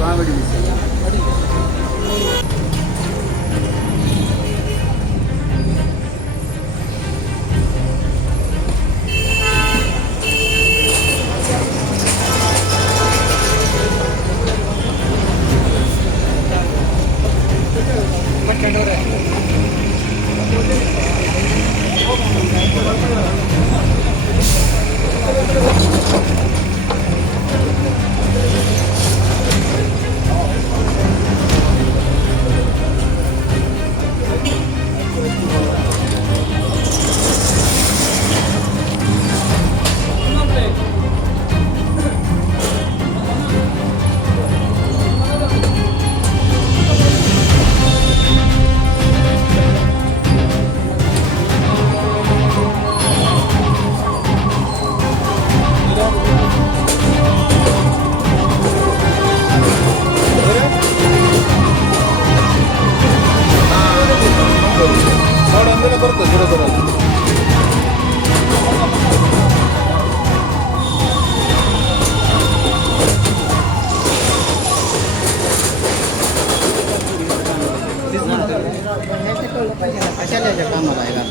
Comedy miss कशाला कामाला आहे का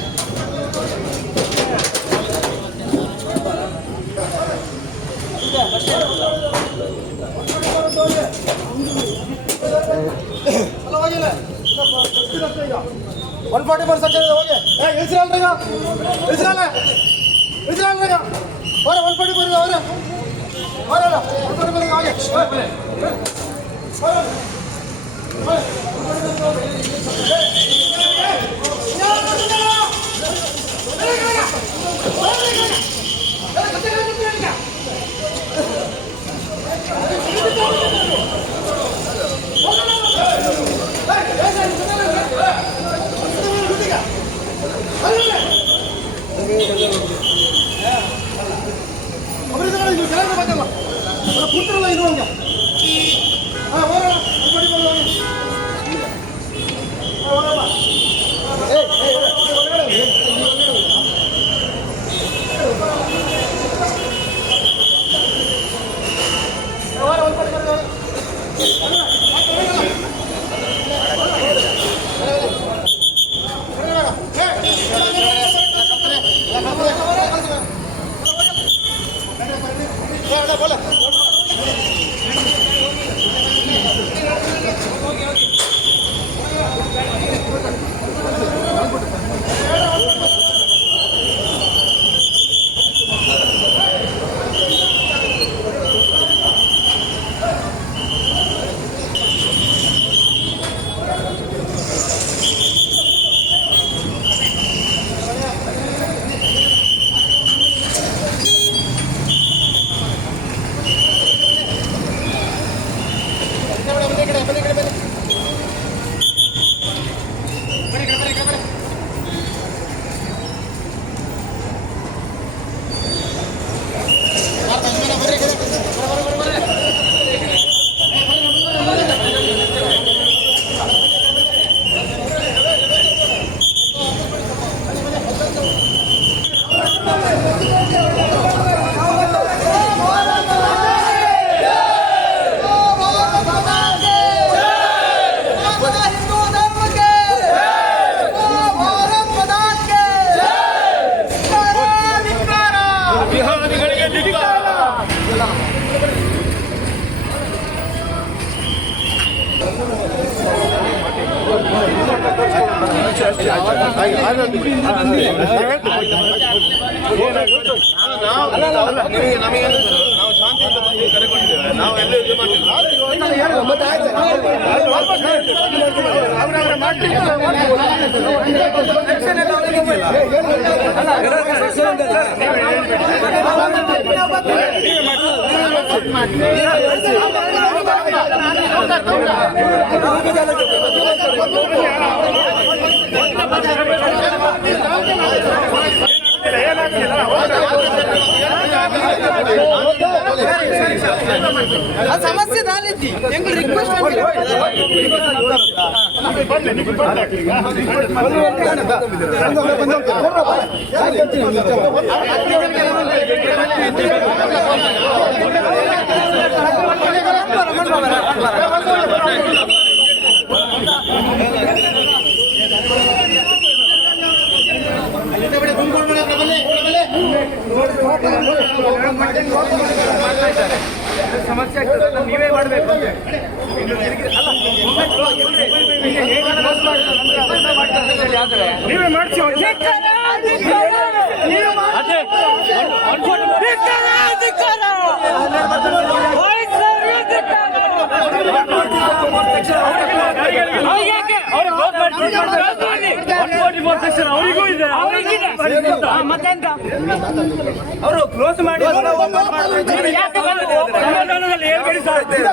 वन 40% हो गया इजराइल रहेगा इजराइल है इजराइल रहेगा और 140 और 140 आ गया ನಾವು ಶಾಂತಿಯಿಂದ ಬಂದು ಕರೆಕೊಂಡಿದ್ದೇವೆ. ನಾವು ಎಲ್ಲ ಇದು ಸಮಸ್ಯೆ ನಾನಿದ್ದಿ ಎಂಗ್ ರಿಕ್ವೆಸ್ಟ್ ಆಯ್ತದನ್ನ ನೀವೇ ಮಾಡಬೇಕು ಅಂತ ನೀವೇ ಮಾಡಿಸಿ ಅವರಿಗೂ ಇದೆ ಅವರು ಕ್ಲೋಸ್ ಮಾಡಿ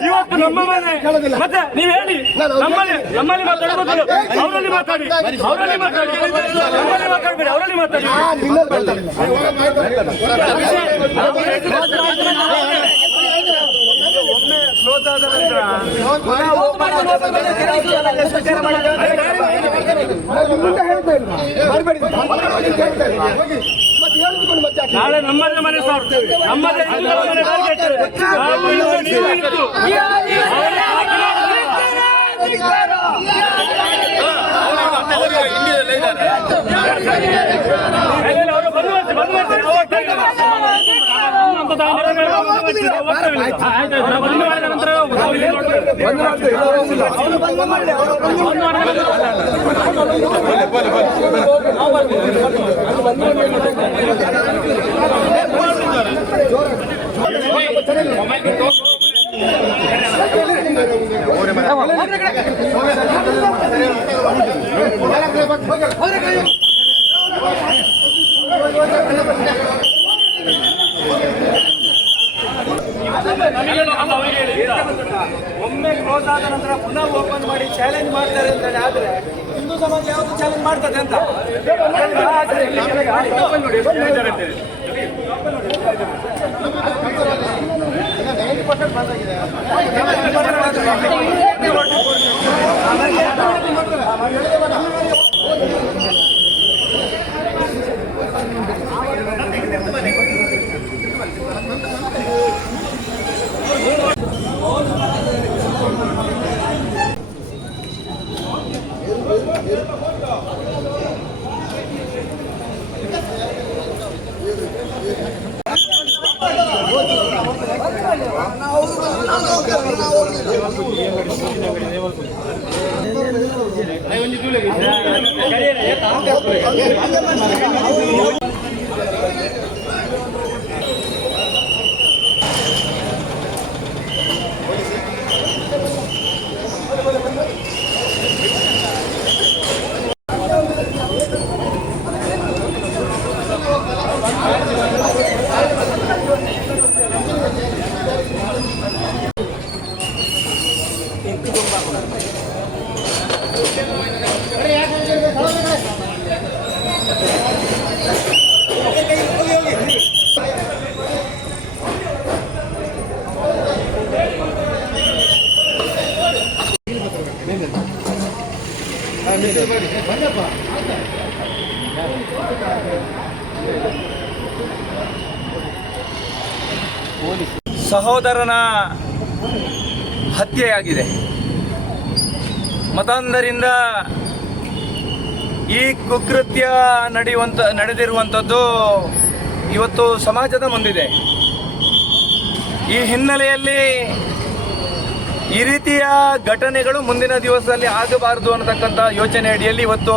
ಇವತ್ತು ನಮ್ಮ ಮನೆ ಮತ್ತೆ ನೀವ್ ಹೇಳಿ ನಮ್ಮಲ್ಲಿ ಮಾತಾಡೋದು ಅವರಲ್ಲಿ ಮಾತಾಡಿ ಅವರಲ್ಲಿ ಮಾತಾಡಿ ನಮ್ಮಲ್ಲಿ ಮಾತಾಡ್ಬೇಡಿ ಅವರಲ್ಲಿ ಮಾತಾಡಿ ಒಮ್ಮೆ ಕ್ಲೋಸ್ ಆದ ನಂತರ ನಾಳೆ ನಮ್ಮದೇ ಮನೆ ಸರ್ ನಮ್ಮದೇ ಮನೆ ಅವರು ಒಮ್ಮೆ ಕ್ಲೋಸ್ ಆದ ನಂತರ ಪುನಃ ಓಪನ್ ಮಾಡಿ ಚಾಲೆಂಜ್ ಮಾಡ್ತಾರೆ ಅಂತ ಆದ್ರೆ ಹಿಂದೂ ಸಮಾಜ ಯಾವುದು ಚಾಲೆಂಜ್ ಮಾಡ್ತದೆ ಅಂತ ಸಹೋದರನ ಹತ್ಯೆಯಾಗಿದೆ. ಮತಾಂಧರಿಂದ ಈ ಕುಕೃತ್ಯ ನಡೆದಿರುವಂಥದ್ದು ಇವತ್ತು ಸಮಾಜದ ಮುಂದಿದೆ. ಈ ಹಿನ್ನೆಲೆಯಲ್ಲಿ ಈ ರೀತಿಯ ಘಟನೆಗಳು ಮುಂದಿನ ದಿವಸದಲ್ಲಿ ಆಗಬಾರದು ಅನ್ನತಕ್ಕಂಥ ಯೋಚನೆ ಅಡಿಯಲ್ಲಿ ಇವತ್ತು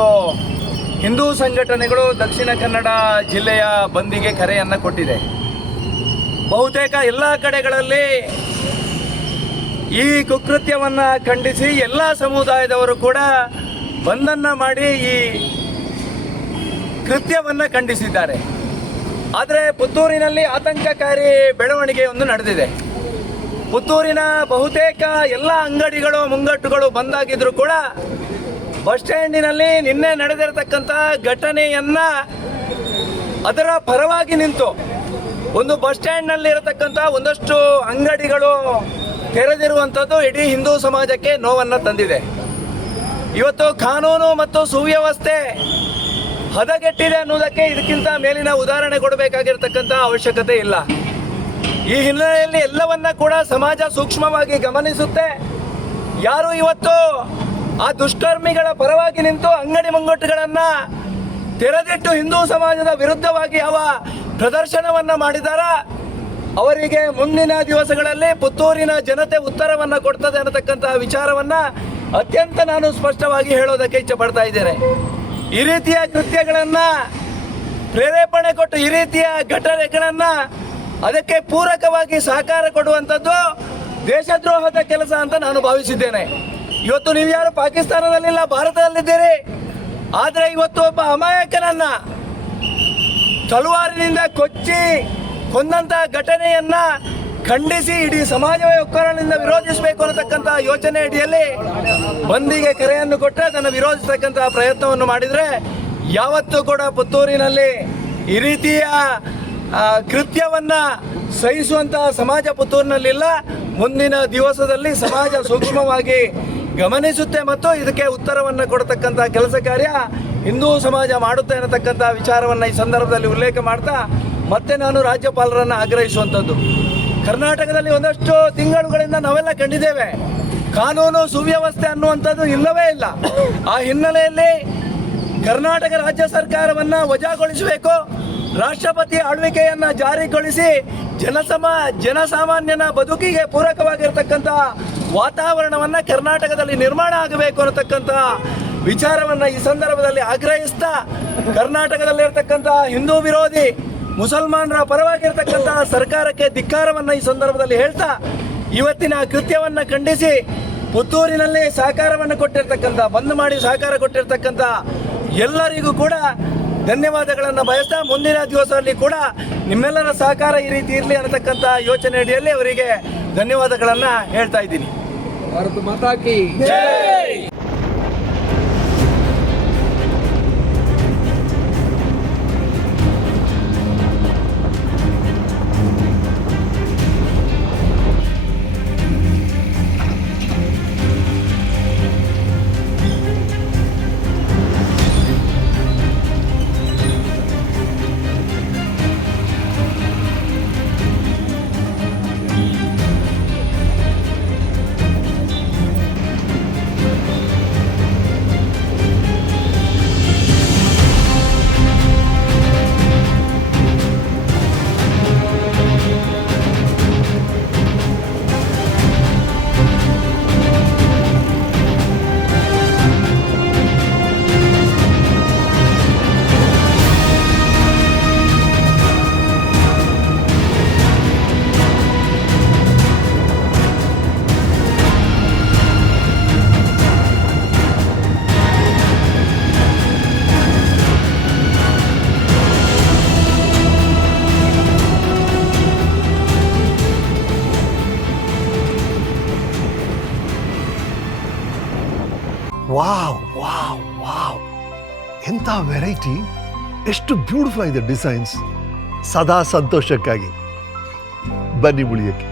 ಹಿಂದೂ ಸಂಘಟನೆಗಳು ದಕ್ಷಿಣ ಕನ್ನಡ ಜಿಲ್ಲೆಯ ಬಂದಿಗೆ ಕರೆಯನ್ನು ಕೊಟ್ಟಿದೆ. ಬಹುತೇಕ ಎಲ್ಲ ಕಡೆಗಳಲ್ಲಿ ಈ ಕುಕೃತ್ಯವನ್ನು ಖಂಡಿಸಿ ಎಲ್ಲ ಸಮುದಾಯದವರು ಕೂಡ ಬಂದನ್ನು ಮಾಡಿ ಈ ಕೃತ್ಯವನ್ನು ಖಂಡಿಸಿದ್ದಾರೆ. ಆದರೆ ಪುತ್ತೂರಿನಲ್ಲಿ ಆತಂಕಕಾರಿ ಬೆಳವಣಿಗೆ ಒಂದು ನಡೆದಿದೆ. ಪುತ್ತೂರಿನ ಬಹುತೇಕ ಎಲ್ಲ ಅಂಗಡಿಗಳು ಮುಂಗಟ್ಟುಗಳು ಬಂದಾಗಿದ್ರು ಕೂಡ ಬಸ್ ಸ್ಟ್ಯಾಂಡಿನಲ್ಲಿ ನಿನ್ನೆ ನಡೆದಿರತಕ್ಕಂಥ ಘಟನೆಯನ್ನು ಅದರ ಪರವಾಗಿ ನಿಂತು ಒಂದು ಬಸ್ ಸ್ಟ್ಯಾಂಡ್ನಲ್ಲಿ ಇರತಕ್ಕಂಥ ಒಂದಷ್ಟು ಅಂಗಡಿಗಳು ತೆರೆದಿರುವಂಥದ್ದು ಇಡೀ ಹಿಂದೂ ಸಮಾಜಕ್ಕೆ ನೋವನ್ನು ತಂದಿದೆ. ಇವತ್ತು ಕಾನೂನು ಮತ್ತು ಸುವ್ಯವಸ್ಥೆ ಹದಗೆಟ್ಟಿದೆ ಅನ್ನೋದಕ್ಕೆ ಇದಕ್ಕಿಂತ ಮೇಲಿನ ಉದಾಹರಣೆ ಕೊಡಬೇಕಾಗಿರ್ತಕ್ಕಂಥ ಅವಶ್ಯಕತೆ ಇಲ್ಲ. ಈ ಹಿನ್ನೆಲೆಯಲ್ಲಿ ಎಲ್ಲವನ್ನ ಕೂಡ ಸಮಾಜ ಸೂಕ್ಷ್ಮವಾಗಿ ಗಮನಿಸುತ್ತೆ. ಯಾರು ಇವತ್ತು ಆ ದುಷ್ಕರ್ಮಿಗಳ ಪರವಾಗಿ ನಿಂತು ಅಂಗಡಿ ಮುಂಗಟ್ಟುಗಳನ್ನು ತೆರೆದಿಟ್ಟು ಹಿಂದೂ ಸಮಾಜದ ವಿರುದ್ಧವಾಗಿ ಯಾವ ಪ್ರದರ್ಶನವನ್ನು ಮಾಡಿದಾರ ಅವರಿಗೆ ಮುಂದಿನ ದಿವಸಗಳಲ್ಲಿ ಪುತ್ತೂರಿನ ಜನತೆ ಉತ್ತರವನ್ನು ಕೊಡ್ತದೆ ಅನ್ನತಕ್ಕಂತಹ ವಿಚಾರವನ್ನು ಅತ್ಯಂತ ನಾನು ಸ್ಪಷ್ಟವಾಗಿ ಹೇಳೋದಕ್ಕೆ ಇಚ್ಛೆ ಪಡ್ತಾ ಇದ್ದೇನೆ. ಈ ರೀತಿಯ ಕೃತ್ಯಗಳನ್ನು ಪ್ರೇರೇಪಣೆ ಕೊಟ್ಟು ಈ ರೀತಿಯ ಘಟನೆಗಳನ್ನು ಅದಕ್ಕೆ ಪೂರಕವಾಗಿ ಸಹಕಾರ ಕೊಡುವಂಥದ್ದು ದೇಶದ್ರೋಹದ ಕೆಲಸ ಅಂತ ನಾನು ಭಾವಿಸಿದ್ದೇನೆ. ಇವತ್ತು ನೀವು ಯಾರು ಪಾಕಿಸ್ತಾನದಲ್ಲಿಲ್ಲ, ಭಾರತದಲ್ಲಿದ್ದೀರಿ. ಆದರೆ ಇವತ್ತು ಒಬ್ಬ ಅಮಾಯಕನನ್ನ ತಲವಾರಿನಿಂದ ಕೊಚ್ಚಿ ಕೊಂದಂತಹ ಘಟನೆಯನ್ನ ಖಂಡಿಸಿ ಇಡೀ ಸಮಾಜವೇ ಒಕ್ಕೊರಲಿನಿಂದ ವಿರೋಧಿಸಬೇಕು ಅನ್ನತಕ್ಕಂತಹ ಯೋಚನೆ ಅಡಿಯಲ್ಲಿ ಬಂದಿಗೆ ಕರೆಯನ್ನು ಕೊಟ್ಟರೆ ಅದನ್ನು ವಿರೋಧಿಸತಕ್ಕಂತಹ ಪ್ರಯತ್ನವನ್ನು ಮಾಡಿದರೆ ಯಾವತ್ತೂ ಕೂಡ ಪುತ್ತೂರಿನಲ್ಲಿ ಈ ರೀತಿಯ ಕೃತ್ಯವನ್ನ ಸಹಿಸುವಂತಹ ಸಮಾಜ ಪುತ್ತೂರಿನಲ್ಲಿಲ್ಲ. ಮುಂದಿನ ದಿವಸದಲ್ಲಿ ಸಮಾಜ ಸೂಕ್ಷ್ಮವಾಗಿ ಗಮನಿಸುತ್ತೆ ಮತ್ತು ಇದಕ್ಕೆ ಉತ್ತರವನ್ನು ಕೊಡತಕ್ಕಂಥ ಕೆಲಸ ಕಾರ್ಯ ಹಿಂದೂ ಸಮಾಜ ಮಾಡುತ್ತೆ ಅನ್ನತಕ್ಕಂಥ ವಿಚಾರವನ್ನು ಈ ಸಂದರ್ಭದಲ್ಲಿ ಉಲ್ಲೇಖ ಮಾಡ್ತಾ ಮತ್ತೆ ನಾನು ರಾಜ್ಯಪಾಲರನ್ನು ಆಗ್ರಹಿಸುವಂಥದ್ದು, ಕರ್ನಾಟಕದಲ್ಲಿ ಒಂದಷ್ಟು ತಿಂಗಳುಗಳಿಂದ ನಾವೆಲ್ಲ ಕಂಡಿದ್ದೇವೆ, ಕಾನೂನು ಸುವ್ಯವಸ್ಥೆ ಅನ್ನುವಂಥದ್ದು ಇಲ್ಲವೇ ಇಲ್ಲ. ಆ ಹಿನ್ನೆಲೆಯಲ್ಲಿ ಕರ್ನಾಟಕ ರಾಜ್ಯ ಸರ್ಕಾರವನ್ನು ವಜಾಗೊಳಿಸಬೇಕು, ರಾಷ್ಟ್ರಪತಿ ಆಳ್ವಿಕೆಯನ್ನು ಜಾರಿಗೊಳಿಸಿ ಜನಸಾಮಾನ್ಯನ ಬದುಕಿಗೆ ಪೂರಕವಾಗಿರ್ತಕ್ಕಂಥ ವಾತಾವರಣವನ್ನು ಕರ್ನಾಟಕದಲ್ಲಿ ನಿರ್ಮಾಣ ಆಗಬೇಕು ಅನ್ನತಕ್ಕಂಥ ವಿಚಾರವನ್ನು ಈ ಸಂದರ್ಭದಲ್ಲಿ ಆಗ್ರಹಿಸ್ತಾ ಕರ್ನಾಟಕದಲ್ಲಿರ್ತಕ್ಕಂಥ ಹಿಂದೂ ವಿರೋಧಿ ಮುಸಲ್ಮಾನರ ಪರವಾಗಿರ್ತಕ್ಕಂಥ ಸರ್ಕಾರಕ್ಕೆ ಧಿಕ್ಕಾರವನ್ನು ಈ ಸಂದರ್ಭದಲ್ಲಿ ಹೇಳ್ತಾ ಇವತ್ತಿನ ಕೃತ್ಯವನ್ನು ಖಂಡಿಸಿ ಪುತ್ತೂರಿನಲ್ಲಿ ಸಹಕಾರವನ್ನು ಕೊಟ್ಟಿರ್ತಕ್ಕಂಥ ಬಂದ್ ಮಾಡಿ ಸಹಕಾರ ಕೊಟ್ಟಿರ್ತಕ್ಕಂಥ ಎಲ್ಲರಿಗೂ ಕೂಡ ಧನ್ಯವಾದಗಳನ್ನು ಬಯಸ್ತಾ ಮುಂದಿನ ದಿವಸದಲ್ಲಿ ಕೂಡ ನಿಮ್ಮೆಲ್ಲರ ಸಹಕಾರ ಈ ರೀತಿ ಇರಲಿ ಅನ್ನತಕ್ಕಂಥ ಯೋಚನೆ ಅಡಿಯಲ್ಲಿ ಅವರಿಗೆ ಧನ್ಯವಾದಗಳನ್ನು ಹೇಳ್ತಾ ಇದ್ದೀನಿ. ಭಾರತ ಮಾತಾ ಕಿ ಜೈ. ವಾವ್ ವಾವ್ ವಾವ್, ಎಂಥ ವೆರೈಟಿ, ಎಷ್ಟು ಬ್ಯೂಟಿಫುಲ್ ಆಗಿದೆ ಡಿಸೈನ್ಸ್. ಸದಾ ಸಂತೋಷಕ್ಕಾಗಿ ಬನ್ನಿ ಉಳಿಯಕ್ಕೆ.